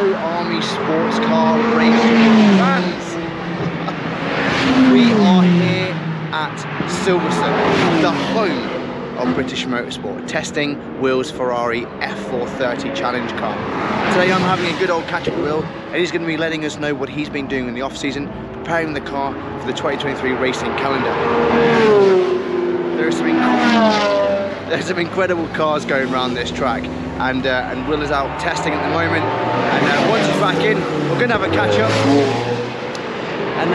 Hello Army sports car racing fans! We are here at Silverstone, the home of British motorsport, testing Will's Ferrari F430 challenge car. Today I'm having a good old catch up with Will, and he's going to be letting us know what he's been doing in the off season, preparing the car for the 2023 racing calendar. There's some incredible cars going around this track, and Will is out testing at the moment. And once he's back in, we're going to have a catch up. And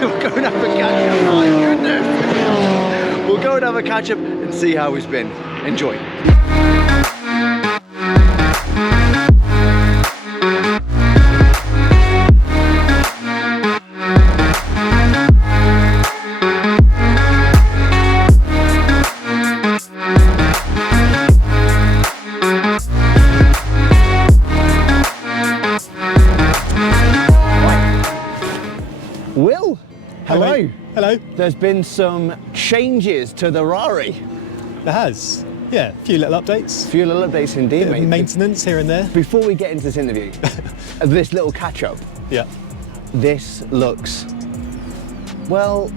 we're going to have a catch up. My goodness! We'll go and have a catch up and see how he's been. Enjoy. Will, hello. Hello. There's been some changes to the Ferrari. There has. Yeah, a few little updates. A few little updates indeed, mate. Maintenance here and there. Before we get into this interview, this little catch-up, Yeah. this looks, well,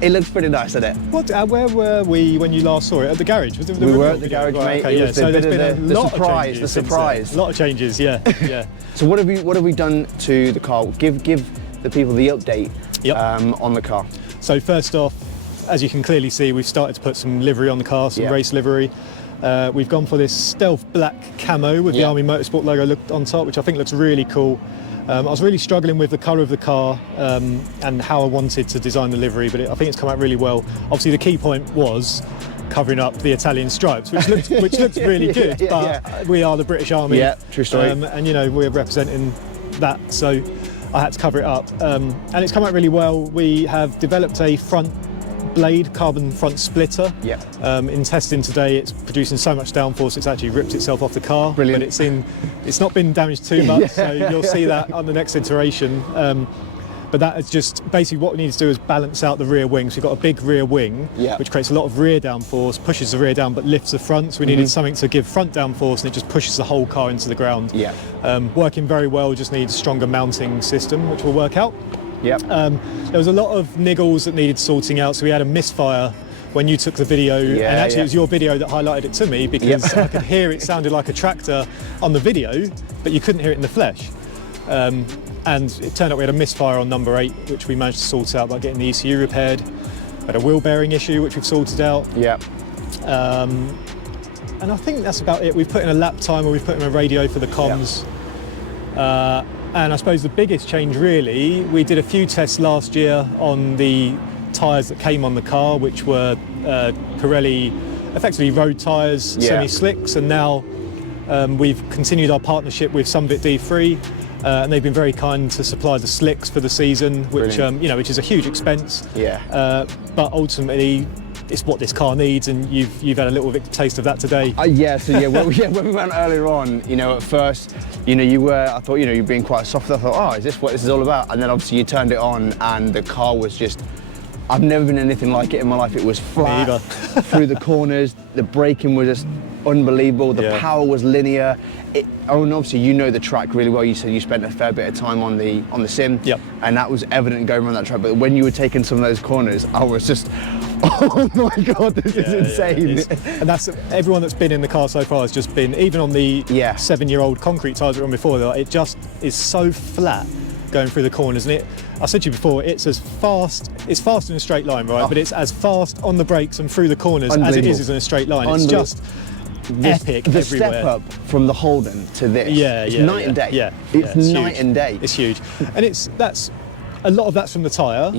it looks pretty nice, doesn't it? What? Where were we when you last saw it? At the garage? Was it We were at the garage, mate. Okay, It yeah. was So the there's bit been of a the lot surprise, of changes. the since surprise. then. A lot of changes, yeah. Yeah. So what have we done to the car? Give the people the update Yep. on the car. So first off, as you can clearly see, we've started to put some livery on the car, some Yeah. race livery. We've gone for this stealth black camo with the Yeah. Army Motorsport logo on top, which I think looks really cool. I was really struggling with the colour of the car and how I wanted to design the livery, but I think it's come out really well. Obviously, the key point was covering up the Italian stripes, which looks really good. But we are the British Army. Yeah, true story. And you know, we're representing that, so I had to cover it up, and it's come out really well. We have developed a front blade carbon front splitter. Yeah. In testing today, it's producing so much downforce it's actually ripped itself off the car. Brilliant. But it's not been damaged too much, so you'll see that on the next iteration. But that is just basically what we need to do is balance out the rear wing. So we've got a big rear wing, which creates a lot of rear downforce, pushes the rear down but lifts the front. So we needed something to give front downforce, and it just pushes the whole car into the ground. Yeah. Working very well, just needs a stronger mounting system, which will work out. Yep. There was a lot of niggles that needed sorting out, so we had a misfire when you took the video, and actually it was your video that highlighted it to me, because I could hear it sounded like a tractor on the video, but you couldn't hear it in the flesh. And it turned out we had a misfire on number 8, which we managed to sort out by getting the ECU repaired. We had a wheel bearing issue, which we've sorted out. Yeah. And I think that's about it. We've put in a lap timer, we've put in a radio for the comms. And I suppose the biggest change really, we did a few tests last year on the tyres that came on the car, which were Pirelli, effectively road tyres, semi-slicks, and now we've continued our partnership with Sunbit D3, and they've been very kind to supply the slicks for the season, which which is a huge expense. Yeah. But ultimately, it's what this car needs, and you've had a little bit taste of that today. When we went earlier on, at first, I thought, you're being quite soft. I thought, oh, is this what this is all about? And then obviously you turned it on, and the car was just, I've never been anything like it in my life. It was flat through the corners. The braking was just unbelievable. The power was linear. And obviously you know the track really well. You said you spent a fair bit of time on the sim, and that was evident going around that track. But when you were taking some of those corners, I was just, oh my God, this is insane. And that's everyone that's been in the car so far has just been, even on the 7-year-old concrete tyres that were on before, it just is so flat going through the corners. And I said to you before, it's fast in a straight line, right? But it's as fast on the brakes and through the corners as it is in a straight line. It's just epic the everywhere. Step up from the Holden to this, it's night and day. It's night huge. and day. It's huge, and that's a lot of that's from the tyre.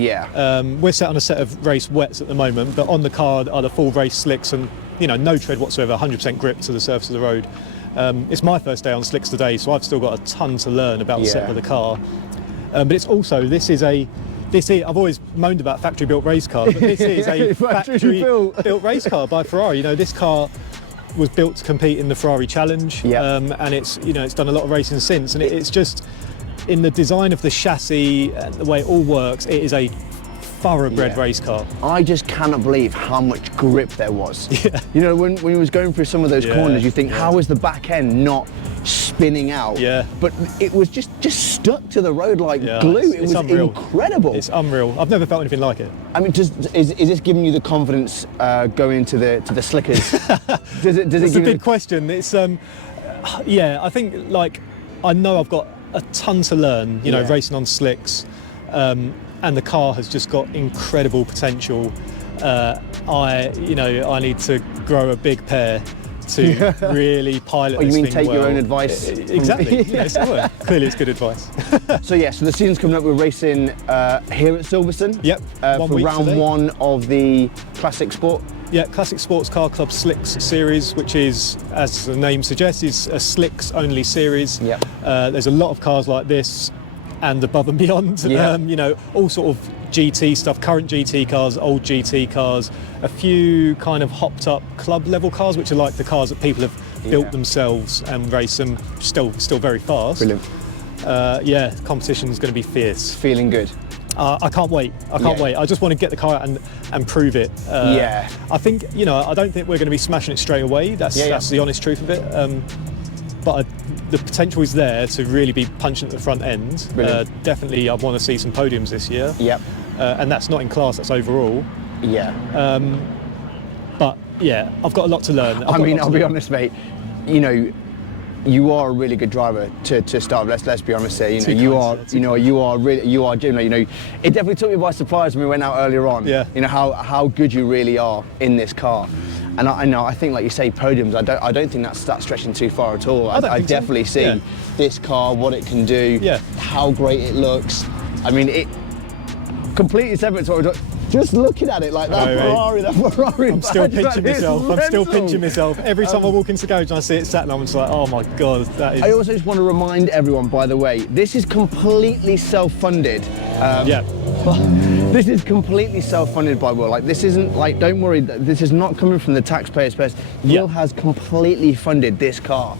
We're set on a set of race wets at the moment, but on the car are the full race slicks, and no tread whatsoever, 100% grip to the surface of the road. It's my first day on slicks today, so I've still got a ton to learn about the set of the car. But it's also, I've always moaned about factory-built race cars, but this is a factory-built race car by Ferrari. This car was built to compete in the Ferrari Challenge, and it's done a lot of racing since, and it's just in the design of the chassis and the way it all works, it is a thoroughbred race car. I just cannot believe how much grip there was. When he was going through some of those corners, you think, how is the back end not spinning out. Yeah. But it was just stuck to the road like glue. It was unreal. Incredible. It's unreal. I've never felt anything like it. I mean, is this giving you the confidence going to the slickers? Does it It's give a big question. It's yeah, I think like I know I've got a ton to learn, you know, racing on slicks, and the car has just got incredible potential. I need to grow a big pair to really pilot this thing well. You mean take your own advice? Exactly. Yes, I will. Clearly, it's good advice. So the season's coming up. We're racing here at Silverstone. Yep. For round 1 of the Classic Sport. Yeah, Classic Sports Car Club Slicks series, which is, as the name suggests, is a slicks only series. Yep. There's a lot of cars like this and above and beyond. Yep. You know, all sort of GT stuff, current GT cars, old GT cars, a few kind of hopped up club level cars, which are like the cars that people have built themselves and race them still very fast. Brilliant. Competition's going to be fierce. Feeling good. I can't wait. I can't wait. I just want to get the car out and prove it. I think, you know, I don't think we're going to be smashing it straight away. That's the honest truth of it. But the potential is there to really be punching at the front end. Definitely, I want to see some podiums this year. Yep. And that's not in class, that's overall. Yeah. But yeah, I've got a lot to learn. I'll be honest, mate. You know, you are a really good driver to start. Let's be honest here. You are really. It definitely took me by surprise when we went out earlier on. Yeah. You know how good you really are in this car. And I think, like you say, podiums. I don't think that's stretching too far at all. I definitely see this car, what it can do, how great it looks. I mean, it completely separate to what we're talking. Just looking at it like that Ferrari. I'm still pinching myself. Every time I walk into the garage and I see it sat, and I'm just like, oh my god, that is. I also just want to remind everyone, by the way, this is completely self-funded. This is completely self-funded by Will. Like, this isn't like, don't worry, this is not coming from the taxpayers' purse. Will has completely funded this car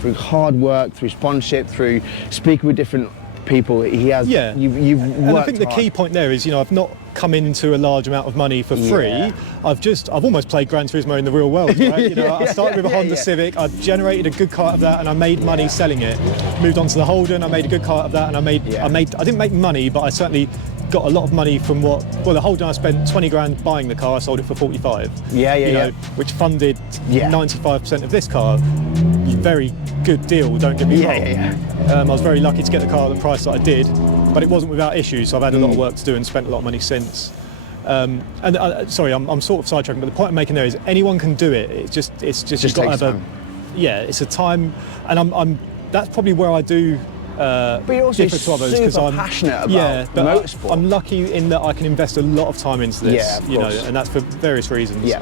through hard work, through sponsorship, through speaking with different people. He has. Yeah. You've worked and I think the hard. key point there is, you know, I've not come into a large amount of money for free. I've almost played Gran Turismo in the real world, right? You know, I started with a Honda Civic, I generated a good car out of that, and I made money selling it. Moved on to the Holden, I made a good car out of that, and I didn't make money, but I certainly got a lot of money from the Holden I spent 20 grand buying the car, I sold it for 45. Which funded 95% of this car. Very good deal, don't get me wrong. I was very lucky to get the car at the price that I did, but it wasn't without issues, so I've had a lot of work to do and spent a lot of money since. Sorry, I'm sort of sidetracking, but the point I'm making there is anyone can do it. It's just you've got to have time. It's a time, and that's probably where I do but you're also differ to others because I'm passionate about motorsport. I'm lucky in that I can invest a lot of time into this, and that's for various reasons.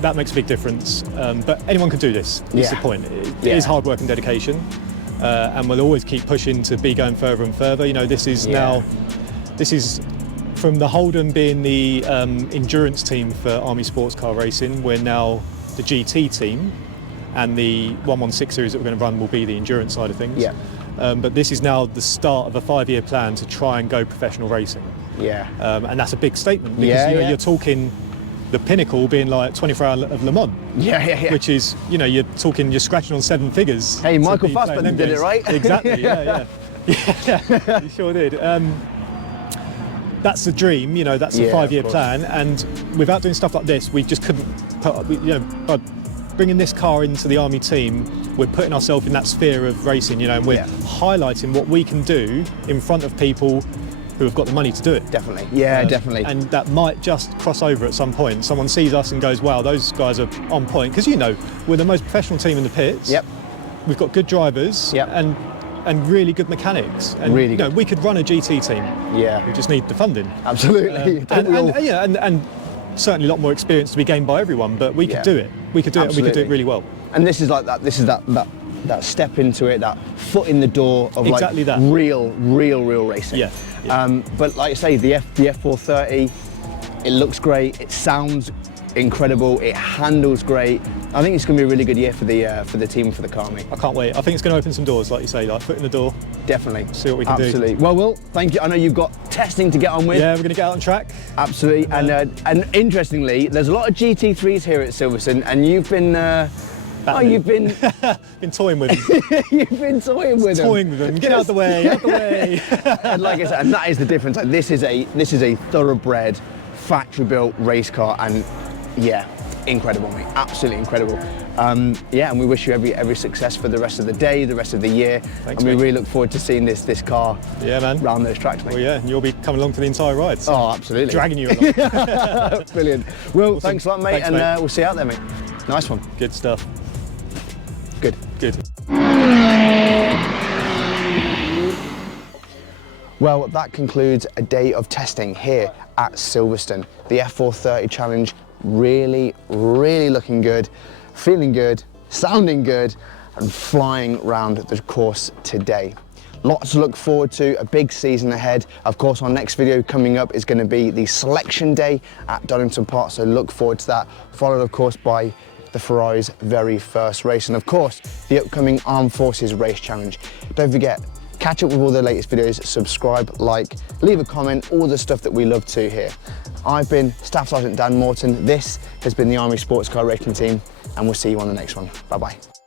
That makes a big difference, but anyone can do this. That's the point. It is hard work and dedication, and we'll always keep pushing to be going further and further. You know, this is from the Holden being the endurance team for Army Sports Car Racing. We're now the GT team, and the 116 series that we're going to run will be the endurance side of things. But this is now the start of a 5-year plan to try and go professional racing. And that's a big statement because you're talking the pinnacle being like 24 hours of Le Mans. Which is, you know, you're scratching on 7 figures. Hey, Michael Fassbender did it, right? Exactly, you sure did. That's the dream, you know, that's a 5-year plan, and without doing stuff like this, we just couldn't by bringing this car into the Army team, we're putting ourselves in that sphere of racing, you know, and we're highlighting what we can do in front of people who have got the money to do it. Definitely, definitely. And that might just cross over at some point. Someone sees us and goes, wow, those guys are on point. Because, you know, we're the most professional team in the pits. We've got good drivers and really good mechanics. And, really you know, we could run a GT team. We just need the funding. Absolutely. And certainly a lot more experience to be gained by everyone, but we could do it. We could do it, and we could do it really well. And this is like that. This is that step into it, that foot in the door of exactly like real racing. But like I say, the F430, it looks great, it sounds incredible, it handles great. I think it's going to be a really good year for the team, for the car, mate. I can't wait. I think it's going to open some doors, like you say, like foot in the door. Definitely. See what we can do. Absolutely. Well, Will, thank you. I know you've got testing to get on with. Yeah, we're going to get out on track. Absolutely. And interestingly, there's a lot of GT3s here at Silverstone, and you've been Oh, you've been been toying with them. You've been toying with them. Toying with them. Get out the way, out the way. And like I said, and that is the difference. Like, this is a thoroughbred, factory-built race car, and yeah, incredible, mate. Absolutely incredible. Yeah, and we wish you every success for the rest of the day, the rest of the year. Thanks, and we mate. really look forward to seeing this car round those tracks, mate. Well, yeah, and you'll be coming along for the entire ride. So oh, absolutely. Dragging you along. Brilliant. Well, Awesome. thanks a lot, mate, Thanks, and mate. We'll see you out there, mate. Nice one. Good stuff. Good. Good. Well, that concludes a day of testing here at Silverstone. The F430 challenge really, really looking good, feeling good, sounding good, and flying around the course today. Lots to look forward to, a big season ahead. Of course, our next video coming up is going to be the selection day at Donington Park, so look forward to that, followed of course by the Ferrari's very first race, and of course the upcoming Armed Forces Race Challenge. Don't forget, catch up with all the latest videos, subscribe, like, leave a comment, all the stuff that we love to hear. I've been Staff Sergeant Dan Morton, this has been the Army Sports Car Racing Team, and we'll see you on the next one. Bye-bye.